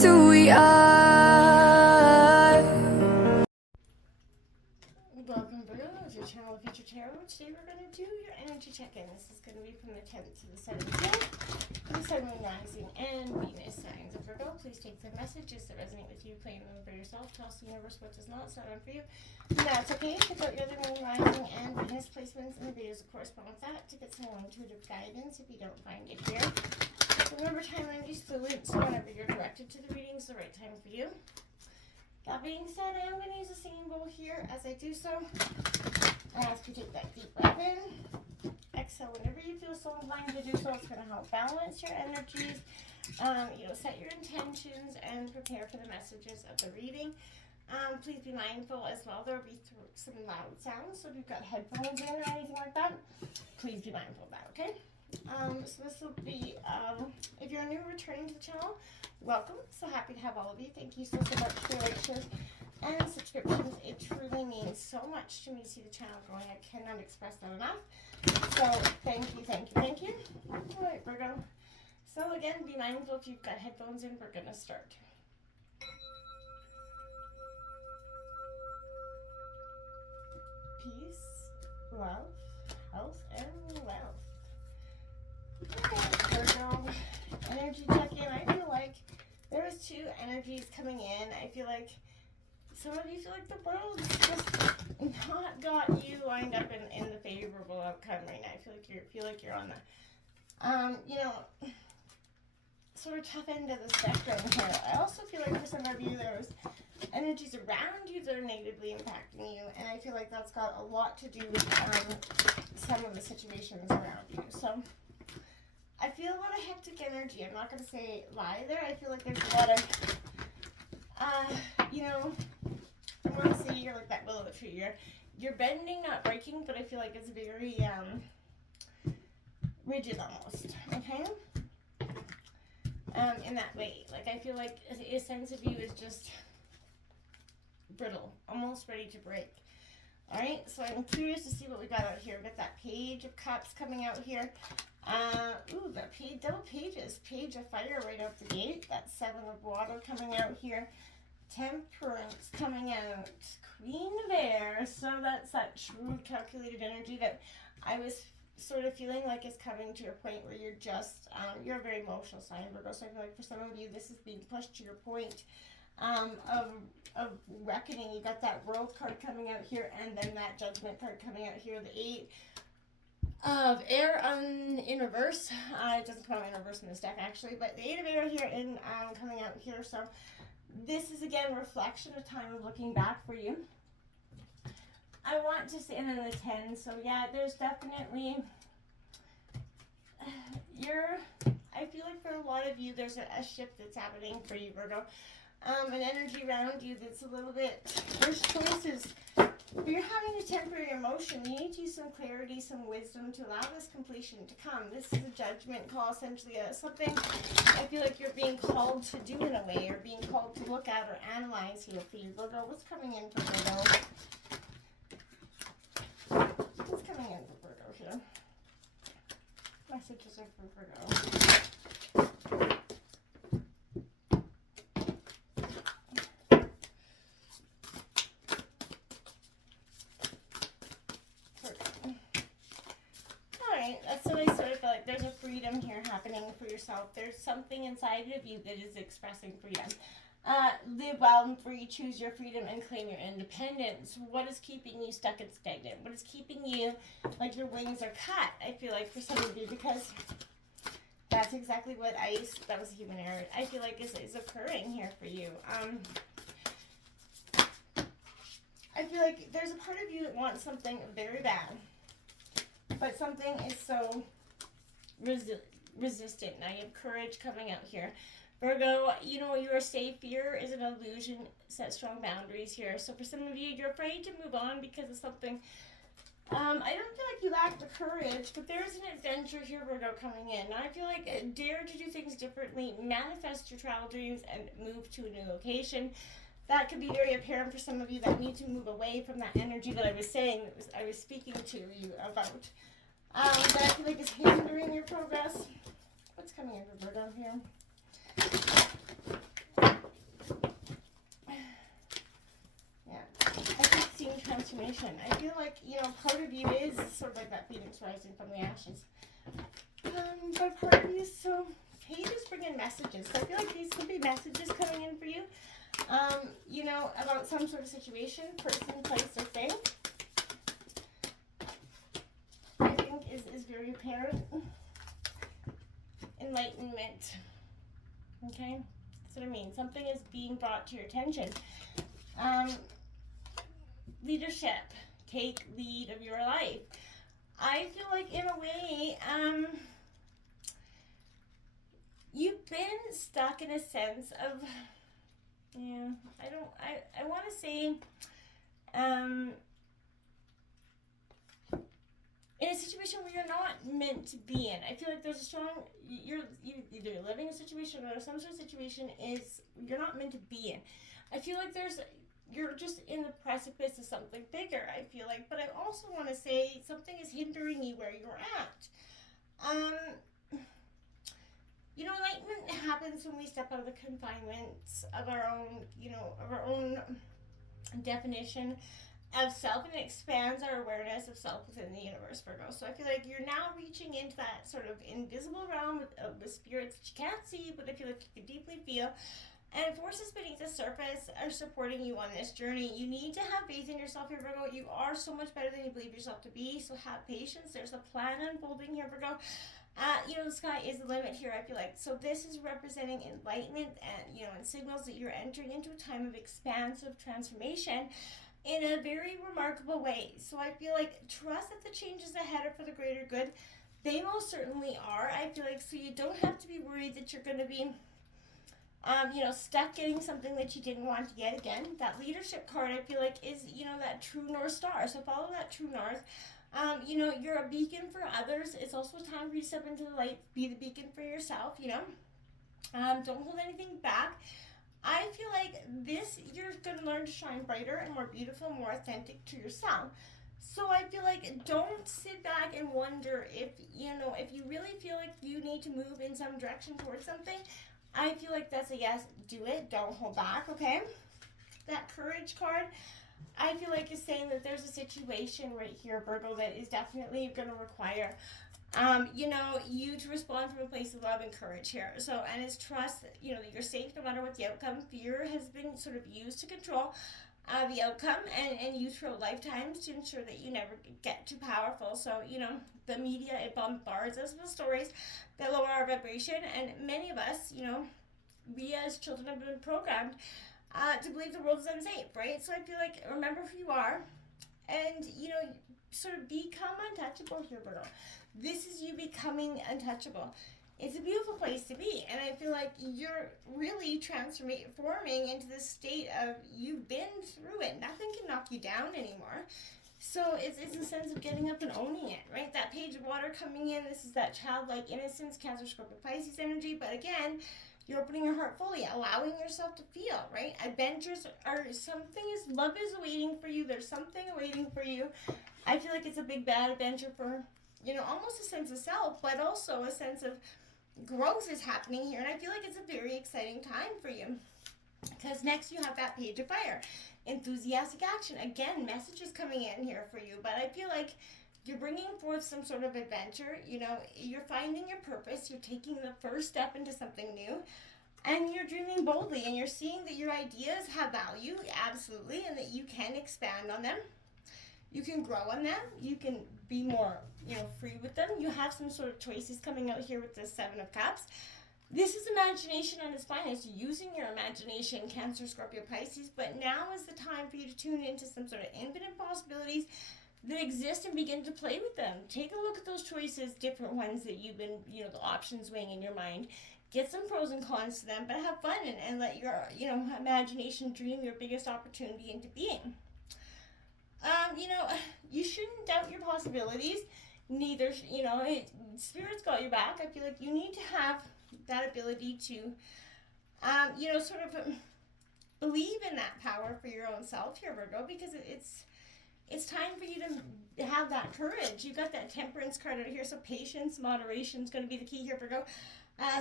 just who we are. Welcome, Virgo. It's your channel, Future Tarot. Today we're going to do your energy check-in. This is going to be from the 10th to the 17th. For the Sun, Moon, Rising, and Venus signs of Virgo. Please take the messages that resonate with you, claim them for yourself. Toss the universe what does not sound on for you. That's okay. Check out your other Moon, Rising, and Venus placements in the videos that correspond with that to get some more intuitive guidance if you don't find it here. Remember, time energy is fluid, so whenever you're directed to the reading is the right time for you. That being said, I am going to use a singing bowl here. As I do so, I ask you to take that deep breath in. Exhale whenever you feel so inclined to do so. It's going to help balance your energies, set your intentions, and prepare for the messages of the reading. Please be mindful as well. There will be some loud sounds, so if you've got headphones in or anything like that, please be mindful of that, okay? So this will be, if you're new returning to the channel, welcome. So happy to have all of you. Thank you so much for your likes and subscriptions. It truly means so much to me to see the channel growing. I cannot express that enough. So thank you, thank you, thank you. All right, Virgo. So again, be mindful if you've got headphones in. We're going to start. Peace, love, health, and wealth. Okay, Virgo, energy check-in. I feel like there's two energies coming in. I feel like some of you feel like the world's just not got you lined up in the favorable outcome right now. I feel like you're on the sort of tough end of the spectrum here. I also feel like for some of you there's energies around you that are negatively impacting you, and I feel like that's got a lot to do with some of the situations around you. So I feel a lot of hectic energy. I'm not going to say lie there. I feel like there's a lot of, I want to say you're like that willow tree. You're bending, not breaking, but I feel like it's very rigid almost, okay? In that way. Like, I feel like a sense of you is just brittle, almost ready to break. Alright, so I'm curious to see what we got out here. We've got that Page of Cups coming out here. That double pages. Page of Fire right out the gate. That Seven of Water coming out here. Temperance coming out. Queen of Air. So that's that shrewd, calculated energy that I was sort of feeling like is coming to a point where you're just, you're a very emotional sign, Virgo. So I feel like for some of you, this is being pushed to your point of reckoning. You got that World card coming out here, and then that Judgment card coming out here. The Eight of Air in reverse. It doesn't come out in reverse in this deck actually, but the Eight of Air here in coming out here. So this is again reflection of time of looking back for you. I want to say, and then the 10. So yeah, there's definitely I feel like for a lot of you, there's a shift that's happening for you, Virgo. An energy around you that's a little bit, there's choices. If you're having a temporary emotion, you need to use some clarity, some wisdom to allow this completion to come. This is a judgment call, essentially something I feel like you're being called to do in a way, or being called to look at or analyze here for you, Virgo. What's coming in for Virgo? What's coming in for Virgo here? Messages are for Virgo. That's what I sort of feel like. There's a freedom here happening for yourself. There's something inside of you that is expressing freedom. Live wild and free, choose your freedom, and claim your independence. What is keeping you stuck and stagnant? What is keeping you like your wings are cut? I feel like for some of you, because that's exactly what that was a human error, I feel like is occurring here for you. I feel like there's a part of you that wants something very bad, but something is so resistant. Now you have courage coming out here. Virgo, you are safe. Fear is an illusion. Set strong boundaries here. So for some of you, you're afraid to move on because of something. I don't feel like you lack the courage, but there's an adventure here, Virgo, coming in. Now I feel like dare to do things differently, manifest your travel dreams, and move to a new location. That could be very apparent for some of you that need to move away from that energy that I was saying, I was speaking to you about. That I feel like is hindering your progress. What's coming in for Virgo here? transformation. I feel like, part of you is sort of like that phoenix rising from the ashes. But part of you, so pages bring in messages. So I feel like these could be messages coming in for you, about some sort of situation, person, place, or thing. I think is very apparent. Enlightenment. Okay? That's what I mean. Something is being brought to your attention. Leadership. Take lead of your life. I feel like in a way, you've been stuck in a sense of, I want to say, in a situation where you're not meant to be in. I feel like there's a strong, you're either living a situation or some sort of situation is you're not meant to be in. I feel like you're just in the precipice of something bigger, I feel like. But I also want to say something is hindering you where you're at. Enlightenment happens when we step out of the confinements of our own definition of self, and it expands our awareness of self within the universe, Virgo. So I feel like you're now reaching into that sort of invisible realm with spirits that you can't see, but I feel like you can deeply feel. And forces beneath the surface are supporting you on this journey. You need to have faith in yourself here, Virgo. You are so much better than you believe yourself to be, so have patience. There's a plan unfolding here, Virgo. The sky is the limit here, I feel like. So this is representing enlightenment and signals that you're entering into a time of expansive transformation in a very remarkable way. So I feel like trust that the changes ahead are for the greater good. They most certainly are, I feel like. So you don't have to be worried that you're going to be stuck getting something that you didn't want to get again. That leadership card, I feel like, is, that true North Star. So follow that true North. You're a beacon for others. It's also time for you to step into the light, be the beacon for yourself, Don't hold anything back. I feel like you're going to learn to shine brighter and more beautiful, more authentic to yourself. So I feel like don't sit back and wonder if you really feel like you need to move in some direction towards something. I feel like that's a yes. Do it. Don't hold back, okay? That courage card, I feel like is saying that there's a situation right here, Virgo, that is definitely going to require, you to respond from a place of love and courage here. So, and it's trust, that you're safe no matter what the outcome. Fear has been sort of used to control the outcome and used throughout lifetimes to ensure that you never get too powerful. So, the media, it bombards us with stories that lower our vibration, and many of us, we as children have been programmed to believe the world is unsafe, right? So I feel like remember who you are, and sort of become untouchable here, Virgo. This is you becoming untouchable. It's a beautiful place to be, and I feel like you're really transforming into this state of you've been through it. Nothing can knock you down anymore. So it's a sense of getting up and owning it, right? That page of water coming in, this is that childlike innocence, Cancer, Scorpio, Pisces energy, but again, you're opening your heart fully, allowing yourself to feel, right? Adventures are love is awaiting for you. There's something awaiting for you. I feel like it's a big, bad adventure for, almost a sense of self, but also a sense of growth is happening here. And I feel like it's a very exciting time for you. Because next you have that page of fire. Enthusiastic action. Again, messages coming in here for you. But I feel like you're bringing forth some sort of adventure. You're finding your purpose. You're taking the first step into something new. And you're dreaming boldly. And you're seeing that your ideas have value, absolutely. And that you can expand on them. You can grow on them. You can be more, free with them. You have some sort of choices coming out here with the Seven of Cups. This is imagination on its finest, using your imagination, Cancer, Scorpio, Pisces, but now is the time for you to tune into some sort of infinite possibilities that exist and begin to play with them. Take a look at those choices, different ones that you've been, the options weighing in your mind. Get some pros and cons to them, but have fun and let your, imagination dream your biggest opportunity into being. You shouldn't doubt your possibilities. Neither, Spirit's got your back. I feel like you need to have that ability to, sort of believe in that power for your own self here, Virgo, because it's time for you to have that courage. You got that Temperance card out here, so patience, moderation is going to be the key here, Virgo.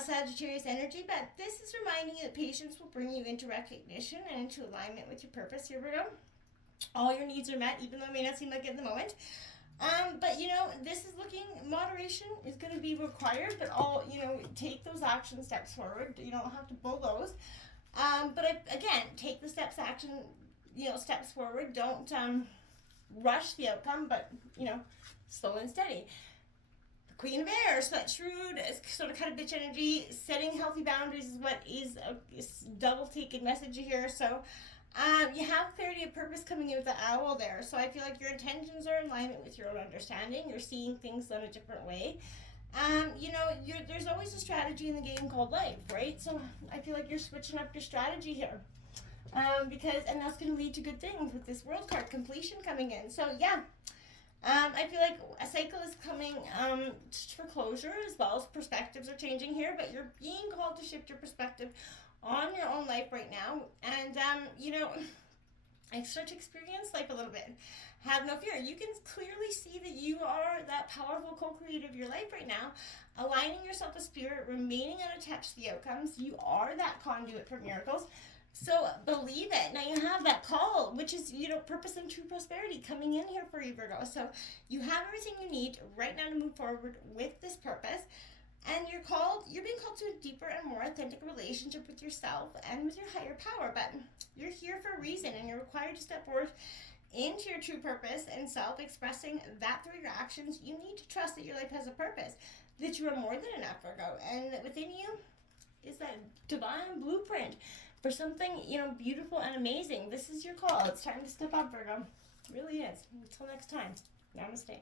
Sagittarius energy, but this is reminding you that patience will bring you into recognition and into alignment with your purpose here, Virgo. all your needs are met, even though it may not seem like it in the moment. But this is looking, moderation is going to be required, but take those action steps forward. You don't have to bulldoze. Again, take the steps forward. Don't rush the outcome, but slow and steady. The Queen of Air, so that shrewd, sort of kind of bitch energy, setting healthy boundaries is what is a double taken message here. So you have clarity of purpose coming in with the owl there. So I feel like your intentions are in alignment with your own understanding. You're seeing things in a different way. There's always a strategy in the game called life, right? So I feel like you're switching up your strategy here. And that's going to lead to good things with this World card, completion coming in. So yeah, I feel like a cycle is coming for closure, as well as perspectives are changing here, but you're being called to shift your perspective on your own life right now, and I start to experience life a little bit. Have no fear. You can clearly see that you are that powerful co-creator of your life right now, aligning yourself with spirit, remaining unattached to the outcomes. You are that conduit for miracles. So believe it. Now you have that call, which is, purpose and true prosperity coming in here for you, Virgo. So you have everything you need right now to move forward with this purpose. And you're being called to a deeper and more authentic relationship with yourself and with your higher power. But you're here for a reason, and you're required to step forward into your true purpose and self, expressing that through your actions. You need to trust that your life has a purpose, that you are more than enough, Virgo, and that within you is that divine blueprint for something, beautiful and amazing. This is your call. It's time to step up, Virgo. It really is. Until next time, namaste.